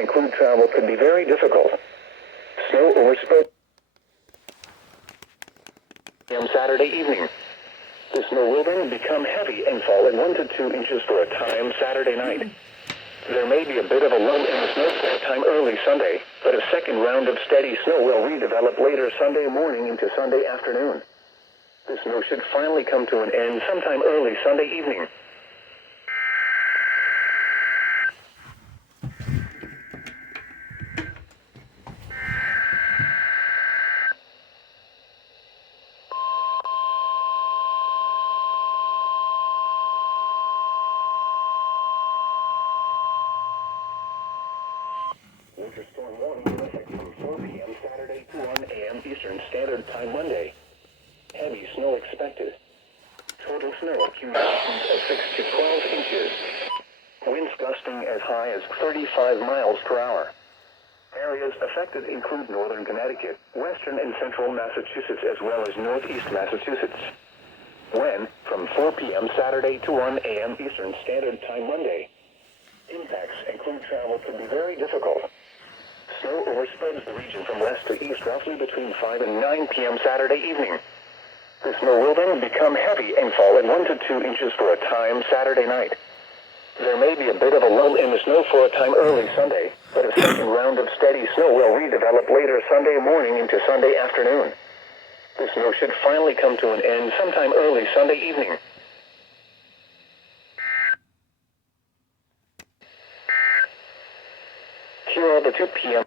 and crude travel could be very difficult. Snow over on Saturday evening. The snow will then become heavy and fall in 1 to 2 inches for a time Saturday night. There may be a bit of a lull in the snow for a time early Sunday, but a second round of steady snow will redevelop later Sunday morning into Sunday afternoon. The snow should finally come to an end sometime early Sunday evening. Winter storm warning in effect from 4 p.m. Saturday to 1 a.m. Eastern Standard Time Monday. Heavy snow expected. Total snow accumulations of 6 to 12 inches. Winds gusting as high as 35 miles per hour. Areas affected include northern Connecticut, western and central Massachusetts, as well as northeast Massachusetts. When, from 4 p.m. Saturday to 1 a.m. Eastern Standard Time Monday. Impacts include travel could be very difficult. Snow overspreads the region from west to east roughly between 5 and 9 p.m. Saturday evening. The snow will then become heavy and fall in 1 to 2 inches for a time Saturday night. There may be a bit of a lull in the snow for a time early Sunday, but a second round of steady snow will redevelop later Sunday morning into Sunday afternoon. The snow should finally come to an end sometime early Sunday evening. Here are the 2 p.m.